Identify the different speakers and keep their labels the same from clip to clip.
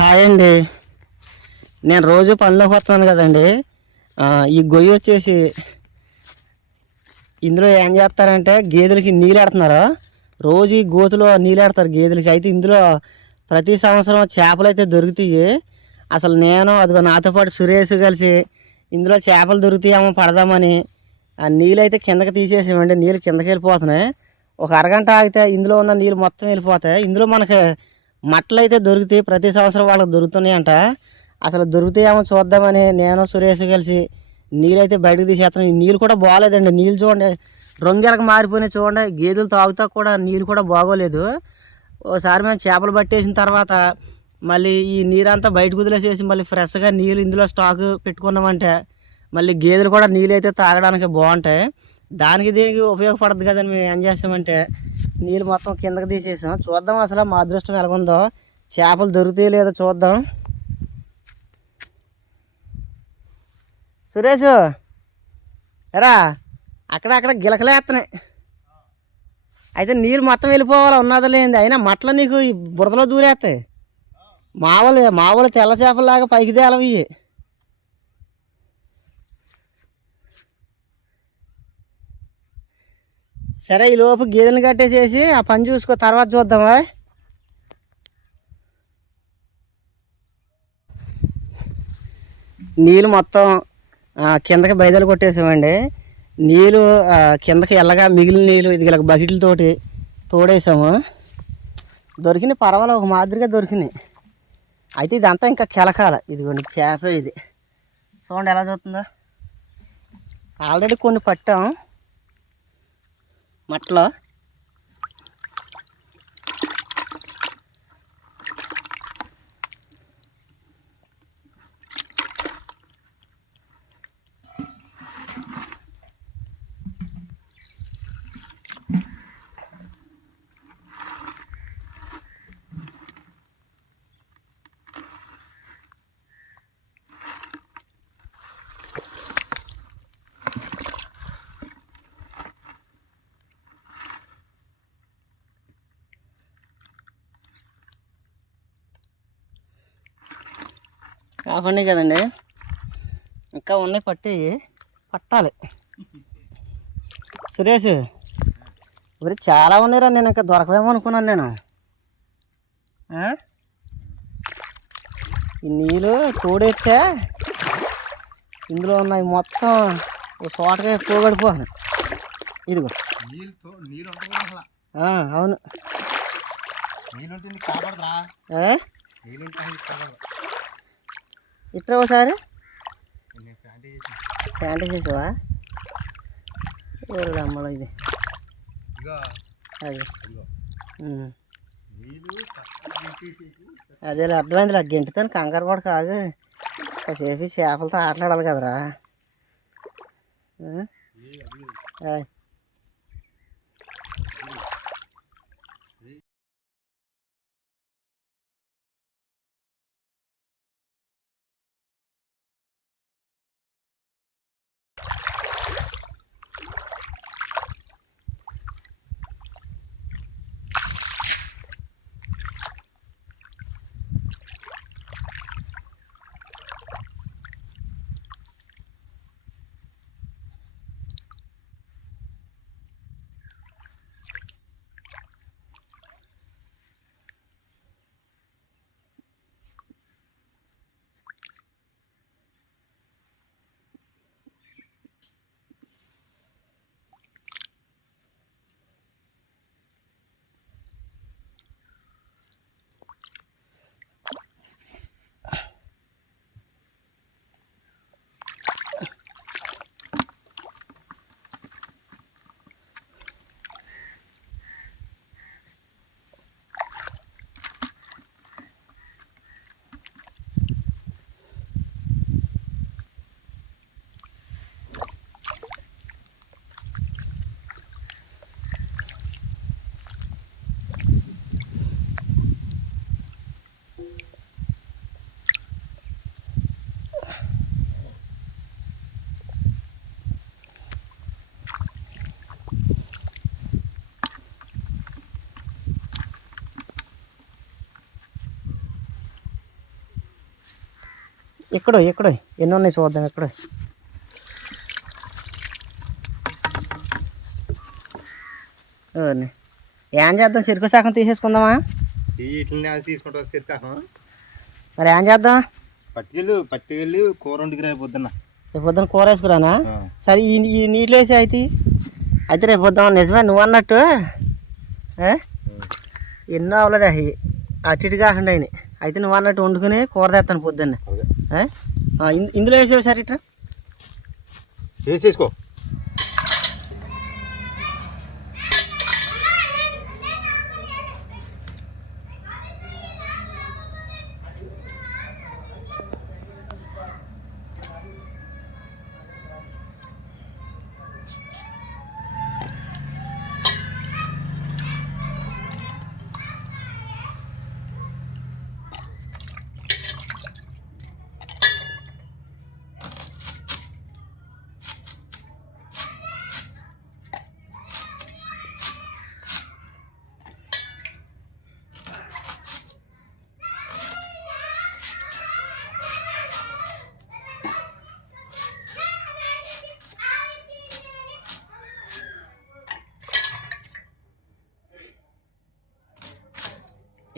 Speaker 1: Hi అండి. నేను రోజు పనిలోకి వస్తున్నాను కదండి. ఈ గొయ్యి వచ్చేసి ఇందులో ఏం చేస్తారంటే గేదెలకి నీళ్ళు ఆడుతున్నారు రోజు ఈ గోతులో నీళ్ళు ఆడతారు గేదెలకి. అయితే ఇందులో ప్రతి సంవత్సరం చేపలు అయితే దొరుకుతాయి. అసలు నేను అదిగో నాతో పాటు సురేష్ కలిసి ఇందులో చేపలు దొరుకుతాయేమో పడదామని ఆ నీళ్ళు అయితే కిందకి తీసేసామండి. నీళ్ళు కిందకి వెళ్ళిపోతున్నాయి. ఒక అరగంట ఆగితే ఇందులో ఉన్న నీళ్ళు మొత్తం వెళ్ళిపోతాయి. ఇందులో మనకి మట్టలు అయితే దొరుకుతాయి ప్రతి సంవత్సరం వాళ్ళకి దొరుకుతున్నాయి అంట అసలు దొరుకుతాయేమో చూద్దామని నేను సురేష్ కలిసి నీళ్ళు అయితే బయటకు తీసేస్తాను ఈ నీళ్ళు కూడా బాగోలేదండి. నీళ్ళు చూడండి. రొంగెలకు మారిపోయినాయి చూడండి. గేదెలు తాగుతా కూడా నీళ్ళు కూడా బాగోలేదు. ఓసారి మేము చేపలు పట్టేసిన తర్వాత మళ్ళీ ఈ నీరంతా బయటకు వదిలేసేసి మళ్ళీ ఫ్రెష్గా నీళ్ళు ఇందులో స్టాక్ పెట్టుకున్నామంటే మళ్ళీ గేదెలు కూడా నీళ్ళు అయితే తాగడానికి బాగుంటాయి. దానికి దీనికి ఉపయోగపడదు కదని మేము ఏం చేస్తామంటే నీళ్ళు మొత్తం కిందకి తీసేసాం. చూద్దాం అసలు మా అదృష్టం ఎలాగుందో. చేపలు దొరుకుతాయో లేదో చూద్దాం. సురేష్ ఎరా అక్కడక్కడ గిలకలేస్తున్నాయి అయితే నీళ్ళు మొత్తం వెళ్ళిపోవాలి? ఉన్నది లేనిది. అయినా మట్టలు నీకు బురదలో దూరేస్తాయి. మావలు మామూలు తెల్ల చేపలాగా పైకి తేలవి సరే ఈ లోపు గేదెలు కట్టేసేసి ఆ పని చూసుకో తర్వాత చూద్దామా నీళ్ళు మొత్తం కిందకి బయదలు కొట్టేసామండి. నీళ్ళు కిందకి ఎల్లగా మిగిలిన నీళ్ళు ఇది ఇలా బకెట్లతోటి తోడేసాము. దొరికినాయి పర్వాలేదు ఒక మాదిరిగా దొరికినాయి. అయితే ఇదంతా ఇంకా కెలకాల. ఇదిగోండి చేప ఇది. చూడండి ఎలా చూస్తుందో. ఆల్రెడీ కొన్ని పట్టాం. మట్టలో మట్లో కాపండి కదండి. ఇంకా ఉన్నాయి పట్టేవి పట్టాలి. సురేష్ మరి చాలా ఉన్నాయిరా నేను ఇంకా దొరకవేమో అనుకున్నాను నేను? ఈ నీళ్ళు తోడెత్తే ఇందులో ఉన్నాయి మొత్తం ఓ చోటగా పోగడిపోను ఇదిగో. అవును.
Speaker 2: నీళ్ళు నీకు కాపాడదురా
Speaker 1: ఏ?
Speaker 2: నీళ్ళు ఉంటే నీకు కాపాడదు
Speaker 1: ఇట్రా ఒకసారి.
Speaker 2: ప్యాంట్ చేసి
Speaker 1: ప్యాంట్ చేసావా? ఓరు అమ్మలో ఇది. అది. అదే అర్థమైంది గెంటుతో కంగారు కూడా కాదు. కాసేపు చేపలతో ఆటలాడాలి కదరా. ఇక్కడ ఇక్కడ ఎన్ని ఉన్నాయి చూద్దాం ఇక్కడ ఏం చేద్దాం? చెరుకు శాఖం తీసేసుకుందామా?
Speaker 2: సిరికాకం
Speaker 1: మరి ఏం చేద్దాం?
Speaker 2: పట్టుకెళ్ళి పట్టుకెళ్ళి కూర వండుకు రేపు పొద్దున్న.
Speaker 1: రేపు పొద్దున కూర వేసుకురానా. సరే ఈ ఈ నీళ్ళు వేసి అయితే అయితే రేపు పొద్దున నిజమే నువ్వు అన్నట్టు? ఎన్నో అవ్వలేదు అవి అటు ఇటు కాకుండా అయితే నువ్వు అన్నట్టు వండుకుని కూర తెస్తాను పొద్దున్న. ఇందులో వేసేవి సార్ ఇట్లా?
Speaker 2: వేసేసుకో.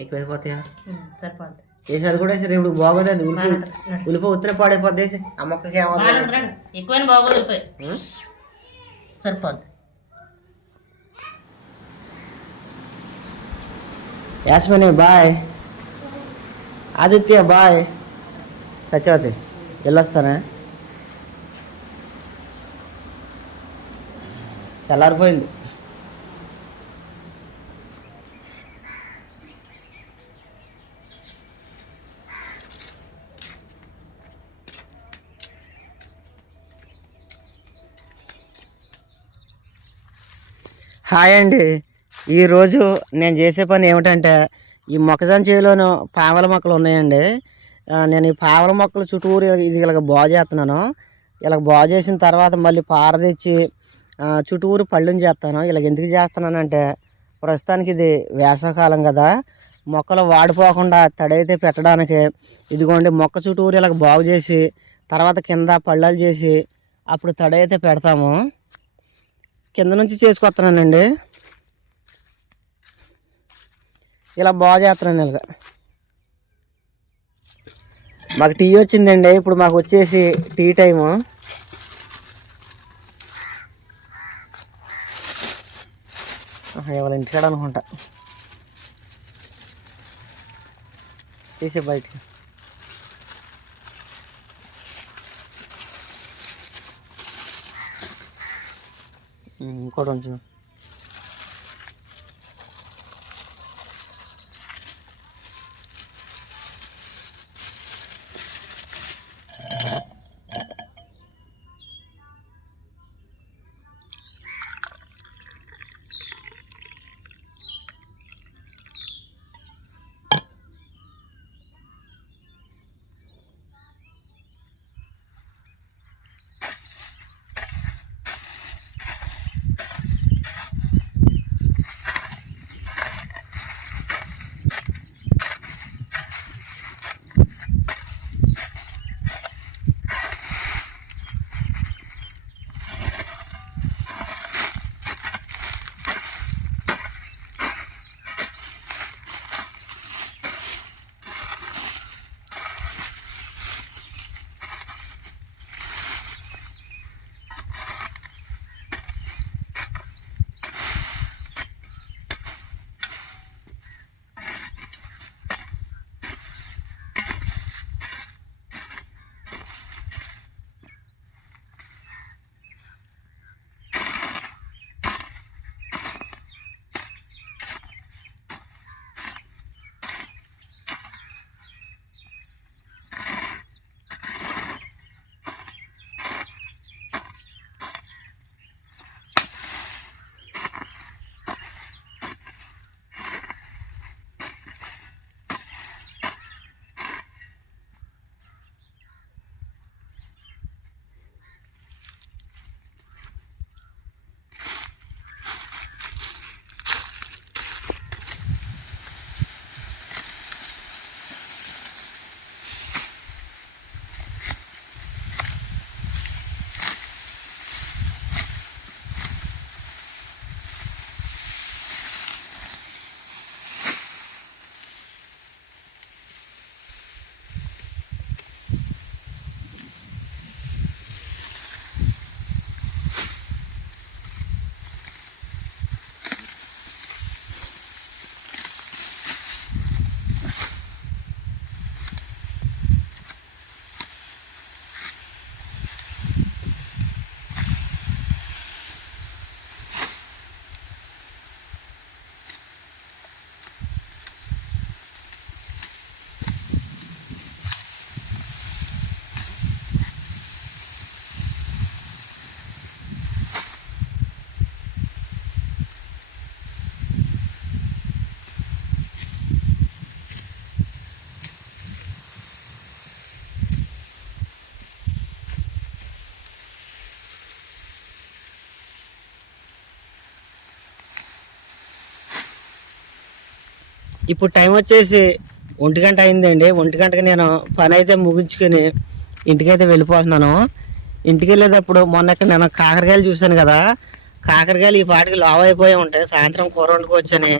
Speaker 1: ఎక్కువైపోతాయా?
Speaker 3: సరిపోద్ది.
Speaker 1: వేసి అది కూడా వేసారు? ఇప్పుడు బాగోదు అది ఉలిపి ఉలిపి ఉత్తరే పాడైపోద్ది. ఆ మొక్కకి ఏమవుతుంది
Speaker 3: ఎక్కువైన బాగోదు సరిపోద్ది.
Speaker 1: యాస్మిని బాయ్. ఆదిత్య బాయ్. సత్యవతి వెళ్ళొస్తానా తెల్లారిపోయింది. హాయ్ అండి ఈరోజు నేను చేసే పని ఏమిటంటే ఈ మొక్కజొన్న చేలోను పావల మొక్కలు ఉన్నాయండి. నేను ఈ పావల మొక్కలు చుట్టూరు ఇది ఇలాగ బాగు చేస్తున్నాను. ఇలా బాగు చేసిన తర్వాత మళ్ళీ పార తెచ్చి చుట్టూరు పళ్ళుని చేస్తాను. ఇలాగ ఎందుకు చేస్తున్నానంటే ప్రస్తుతానికి ఇది వేసవకాలం కదా. మొక్కలు వాడిపోకుండా తడైతే పెట్టడానికి ఇదిగోండి మొక్క చుట్టూరు ఇలాగ బాగు చేసి తర్వాత కింద పళ్ళాలు చేసి అప్పుడు తడైతే పెడతాము. కింద నుంచి చేసుకొస్తున్నానండి ఇలా బాగా చేస్తున్నాను ఇలాగ. మాకు టీ వచ్చిందండి ఇప్పుడు మాకు వచ్చేసి టీ టైము. ఆహా, ఇవాళ ఇంటికాడ అనుకుంటా. తీసే బయటికి. 嗯挂断机。了 ఇప్పుడు టైం వచ్చేసి ఒంటి గంట అయిందండి. ఒంటి గంటకి నేను పని అయితే ముగించుకొని ఇంటికైతే వెళ్ళిపోతున్నాను. ఇంటికి వెళ్ళేటప్పుడు మొన్న ఇక్కడ నేను కాకరకాయలు చూశాను కదా. కాకరకాయలు ఈ పాటికి లావ్ అయిపోయి ఉంటాయి. సాయంత్రం కూర వండుకోవచ్చని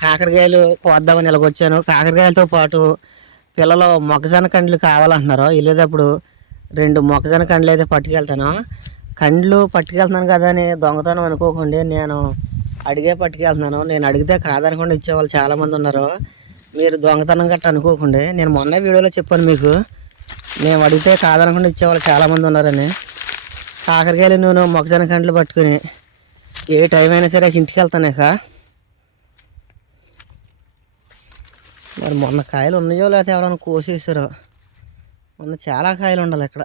Speaker 1: కాకరకాయలు కోద్దామని ఇలాగొచ్చాను. కాకరకాయలతో పాటు పిల్లలు మొక్కజొన్న కండ్లు కావాలంటున్నారు. వెళ్ళేటప్పుడు రెండు మొక్కజొన్న కండ్లు అయితే పట్టుకెళ్తాను. కండ్లు పట్టుకెళ్తున్నాను కదా అని దొంగతనం అనుకోకండి నేను అడిగే పట్టుకెళ్తున్నాను నేను అడిగితే కాదనకుండా ఇచ్చేవాళ్ళు చాలామంది ఉన్నారు. మీరు దొంగతనం గట్ట అనుకోకండి. నేను మొన్న వీడియోలో చెప్పాను మీకు. నేను అడిగితే కాదనకుండా ఇచ్చేవాళ్ళు చాలామంది ఉన్నారని. కాకరకాయలు నూనె మొక్కజొన్న కండ్లు పట్టుకుని ఏ టైం అయినా సరే ఇంటికి వెళ్తాను మరి మొన్న కాయలు ఉన్నాయో లేకపోతే ఎవరైనా కోసేసారో మొన్న చాలా కాయలు ఉండాలి ఇక్కడ.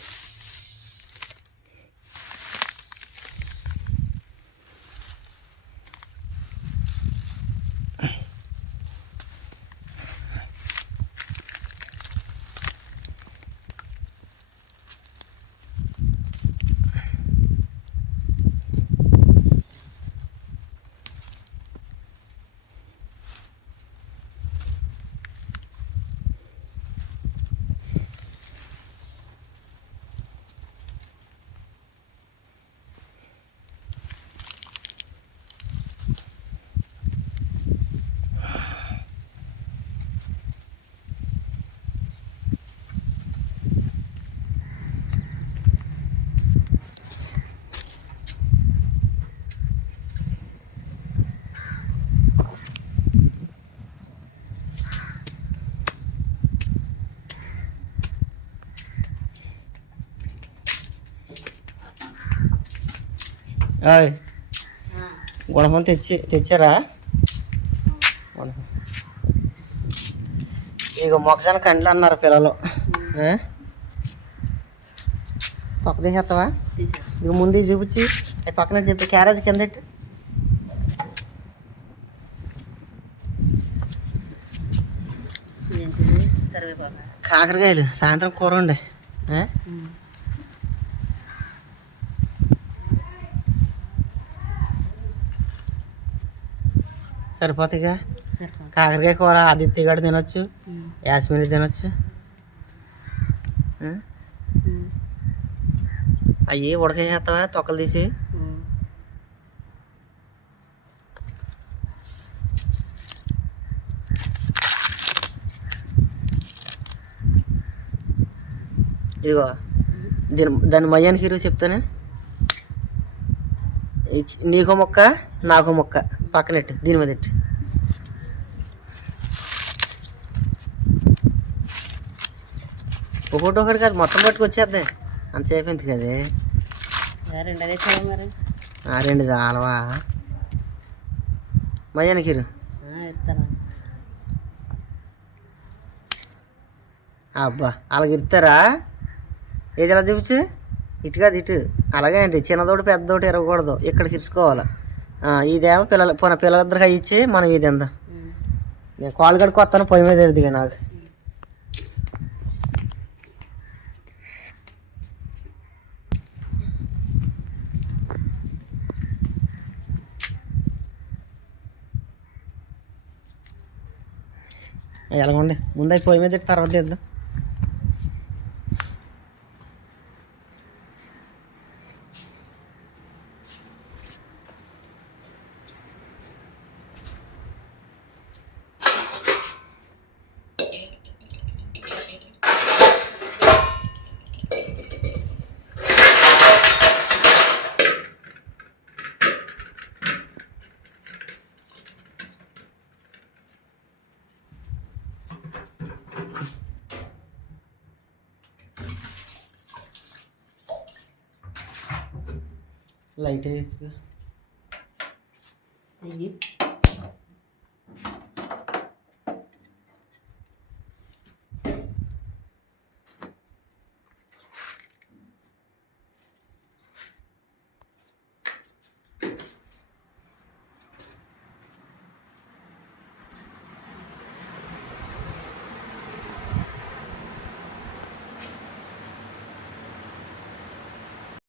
Speaker 1: గుణపం తెచ్చి తెచ్చారా? గుణపం. ఇక మొక్కజొన్న కండ్లు అన్నారు పిల్లలు? తొక్క తీసేస్తావా
Speaker 3: తీసేసి
Speaker 1: ఇక ముందు చూపించి అవి పక్కన చెప్పి క్యారేజ్ కింద కాకరకాయలు సాయంత్రం కూర ఉండే సరిపోతాయిగా? కాకరకాయ కూర ఆదిత్య గడు తినొచ్చు యాస్మిని తినొచ్చు? అవి ఉడకేసేస్తావా తొక్కలు తీసి ఇదిగో దీని దాని మయ్యానికి ఈరోజు చెప్తానే? నీకో మొక్క నాకో మొక్క. పక్కనెట్టు దీని మీద ఎట్టు ఒకటి ఒకటి కాదు మొత్తం పట్టుకొచ్చేద్దాం. అంతసేపు ఎంత కదే
Speaker 3: రెండు అదే మరి.
Speaker 1: ఆ రెండు చాలవా?
Speaker 3: ఇస్తాను.
Speaker 1: అబ్బా అలాగ ఇస్తారా? ఏది ఎలా చూపించు? ఇటు కాదు ఇటు. అలాగే అండి చిన్నదోటి పెద్దదోటి ఇరగకూడదు ఇక్కడికి ఇరుచుకోవాలి ఆ, ఇదేమో పిల్లలు పోన పిల్లలిద్దరికి అవి ఇచ్చి మనం ఇది ఎందా నేను కాలు గడికి పొయ్యి మీద ఎడుదిగా నాకు. ఎలాగండి ముందు అయిపోయి మీద తర్వాత తర్వాత लाइट है इसका।
Speaker 3: ये